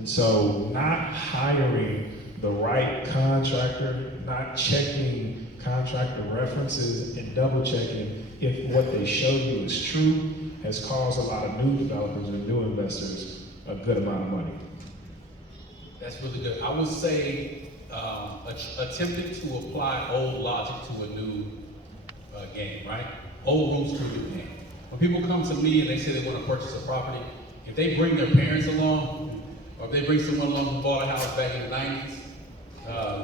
And so not hiring the right contractor, not checking contractor references and double checking if what they show you is true has caused a lot of new developers and new investors a good amount of money. That's really good. I would say attempting to apply old logic to a new game, right? Old rules to a new game. When people come to me and they say they want to purchase a property, if they bring their parents along, or if they bring someone along who bought a house back in the 90s,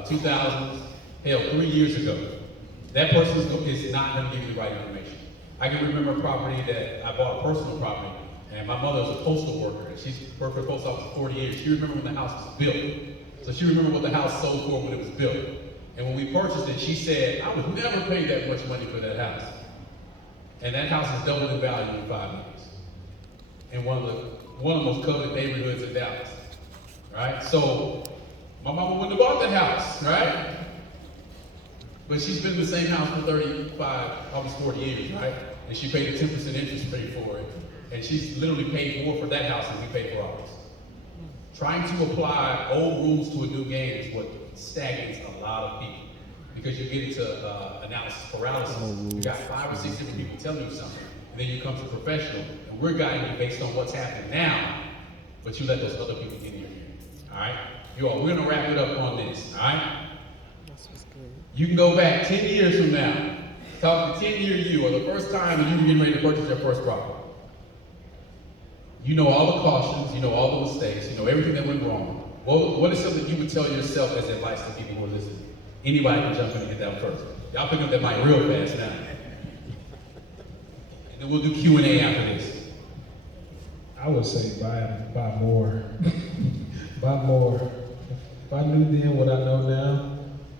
2000s, hell, 3 years ago, that person is not going to give you the right information. I can remember a property that I bought, a personal property, and my mother was a postal worker, and she's worked for the post office for 40 years. She remembered when the house was built. So she remembered what the house sold for when it was built. And when we purchased it, she said, I would never pay that much money for that house. And that house has doubled in value in 5 years. In one of the most coveted neighborhoods in Dallas. Right? So my mama wouldn't have bought that house, right? But she's been in the same house for 35, almost 40 years, right? And she paid a 10% interest rate for it. And she's literally paid more for that house than we paid for ours. Trying to apply old rules to a new game is what stagnates a lot of people. Because you get into analysis paralysis. You got 5 or 6 different people telling you something. And then you come to a professional, and we're guiding you based on what's happening now, but you let those other people get in your ear. All right? You all, we're gonna wrap it up on this, all right? You can go back 10 years from now, talk to 10-year you, or the first time you were getting ready to purchase your first property. You know all the cautions, you know all the mistakes, you know everything that went wrong. What is something you would tell yourself as advice to people who are listening? Anybody can jump in and get that first. Y'all pick up that mic real fast now. And then we'll do Q&A after this. I would say buy more. Buy more. If I knew then what I know now,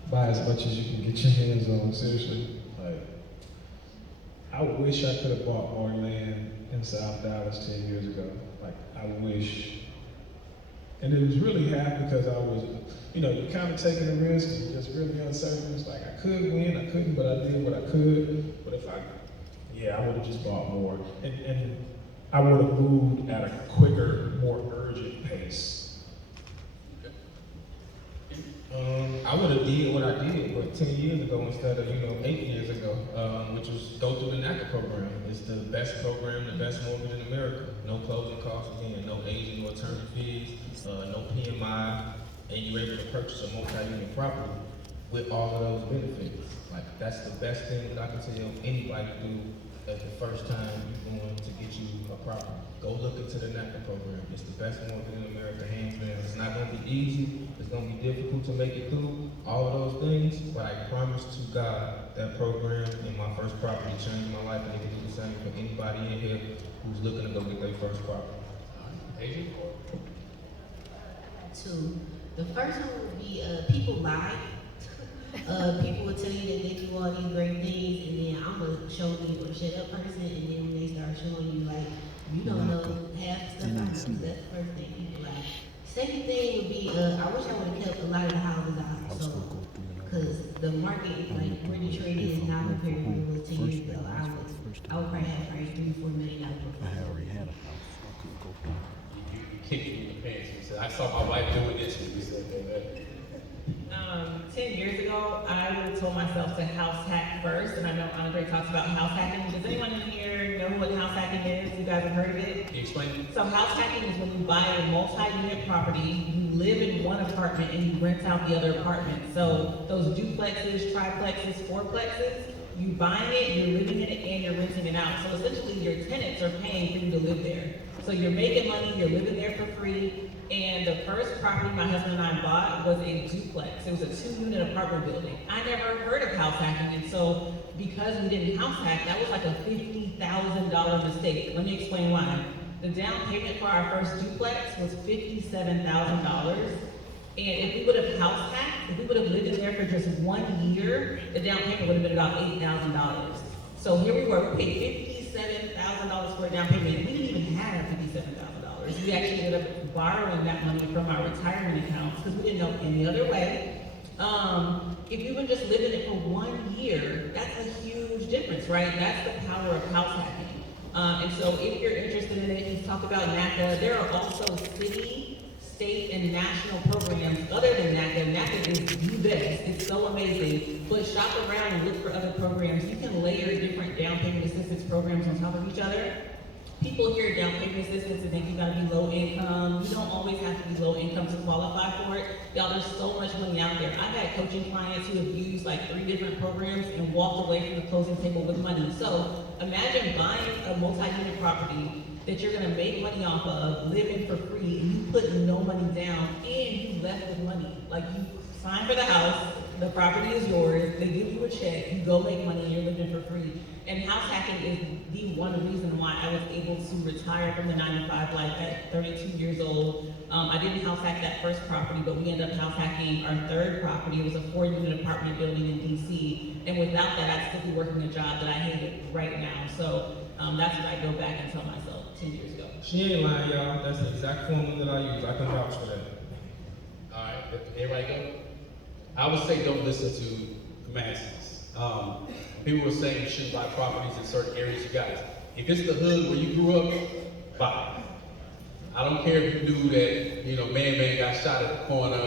buy as much as you can get your hands on, seriously. Like, I wish I could have bought more land in South Dallas 10 years ago. Like, I wish. And it was really half because I was, you're kind of taking a risk and you're just really uncertain. It's like, I could win, I couldn't, but I did what I could. But if I would have just bought more. And I would have moved at a quicker, more urgent pace. I would have did what I did, but 10 years ago instead of 8 years ago, which was go through the NACA program. It's the best program, the best mortgage in America. No closing costs again, no agent or attorney fees, no PMI, and you're able to purchase a multi-unit property with all of those benefits. Like, that's the best thing that I can tell anybody to do at the first time you're going to get you a property. Go look into the NACA program. It's the best mortgage in America, hands down. It's not going to be easy. It's going to be difficult to make it through, all of those things, but I promise to God that program in my first property changed my life, and it can do the same for anybody in here who's looking to go get their first property. Adrian? Two. The first one would be people lie. People will tell you that they do all these great things, and then I'm going to show you a shut up person, and then when they start showing you, like, you don't know half the stuff I know. That's the first thing people lie. Second thing would be, I wish I would have kept a lot of the houses out, so, because the market, like, where Detroit is now compared to where it was 10 years ago, I would probably have like $3-4 million. I already had a house. I couldn't go through. You kicked me in the pants. You said, I saw my wife doing this, and you said that. 10 years ago, I would have told myself to house hack first, and I know Andre talks about house hacking. Does anyone in here know what house hacking is? You guys have heard of it? Can you explain it? So house hacking is when you buy a multi-unit property, you live in one apartment, and you rent out the other apartment. So those duplexes, triplexes, fourplexes, you buying it, you're living in it, and you're renting it out. So essentially, your tenants are paying for you to live there. So you're making money, you're living there for free. And the first property my husband and I bought was a duplex. It was a 2-unit apartment building. I never heard of house hacking, and so because we didn't house hack, that was like a $50,000 mistake. Let me explain why. The down payment for our first duplex was $57,000. And if we would have house hacked, if we would have lived in there for just 1 year, the down payment would have been about $8,000. So here we were, we paid $57,000 for a down payment. We didn't even have $57,000. We actually ended up borrowing that money from our retirement accounts because we didn't know any other way. If you would just live in it for 1 year, that's a huge difference, right? That's the power of house hacking. And so if you're interested in it, he's talked about NACA. There are also city state and national programs other than NACA. NACA is the best. It's so amazing. But shop around and look for other programs. You can layer different down payment assistance programs on top of each other. People hear down payment assistance and think you gotta be low income. You don't always have to be low income to qualify for it. Y'all, there's so much money out there. I've had coaching clients who have used like 3 different programs and walked away from the closing table with money. So imagine buying a multi-unit property that you're gonna make money off of, living for free, and you put no money down, and you left with money. Like you sign for the house, the property is yours, they give you a check, you go make money, and you're living for free. And house hacking is the one reason why I was able to retire from the 9-to-5 life at 32 years old. I didn't house hack that first property, but we ended up house hacking our third property. It was a 4-unit apartment building in DC. And without that, I'd still be working a job that I hated right now. So that's what I go back and tell myself 10 years ago. She ain't lying, y'all. That's the exact formula that I use. I can vouch for that. All right, everybody go? I would say don't listen to the masses. People were saying you shouldn't buy properties in certain areas. You guys, if it's the hood where you grew up, buy it. I don't care if you knew that, you know, man got shot at the corner.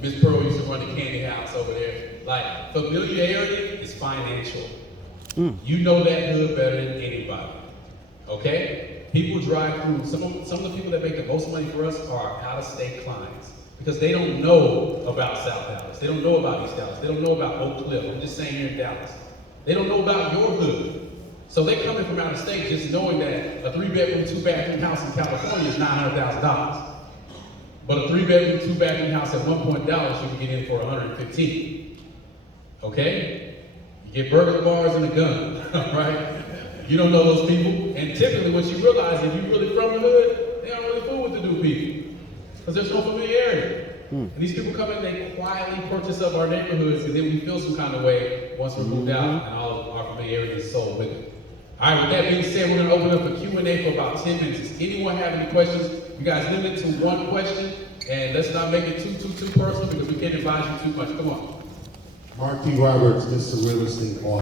Miss Pearl used to run the candy house over there. Like, familiarity is financial. You know that hood better than anybody. Okay? People drive through. Some of the people that make the most money for us are out-of-state clients because they don't know about South Dallas. They don't know about East Dallas. They don't know about Oak Cliff. I'm just saying here in Dallas. They don't know about your hood. So they're coming from out of state just knowing that a 3-bedroom, 2-bathroom house in California is $900,000. But a 3-bedroom, 2-bathroom house at one point Dallas you can get in for $115,000. Okay? You get burglar bars and a gun, right? You don't know those people. And typically what you realize, if you're really from the hood, they don't really fool with the new people. Because there's no familiarity. And these people come in, they quietly purchase up our neighborhoods, and then we feel some kind of way once we're moved out, and all of our familiarity is sold with it. All right, with that being said, we're going to open up a Q&A for about 10 minutes. Does anyone have any questions? You guys limit it to one question, and let's not make it too personal because we can't advise you too much. Come on. Mark P. Roberts, Mr. Real Estate Author.